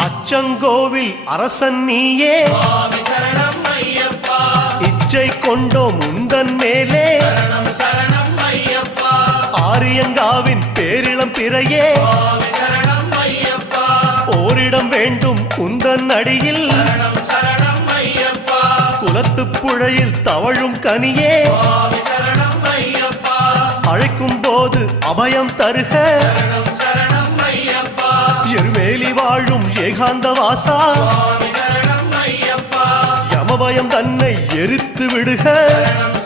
அச்சங்கோவில் அரசன் நீயே சுவாமி சரணம் ஐயப்பா இச்சை கொண்டோம் உந்தன் மேலே சரணம் சரணம் ஐயப்பா ஆரியங்காவின் பேரிளம் பிறையே சுவாமி சரணம் ஐயப்பா ஓரிடம் வேண்டும் உந்தன் அடியில் சரணம் சரணம் ஐயப்பா குலத்துப் புழையில் தவழும் கனியே சுவாமி சரணம் ஐயப்பா அழைக்கும் போது அபயம் தருக சரணம் சரணம் ஐயப்பா எருமேலி வாழும் ஏகாந்த வாசா சுவாமி சரணம் ஐயப்பா யமபயம் தன்னை எரித்து விடுக சரணம்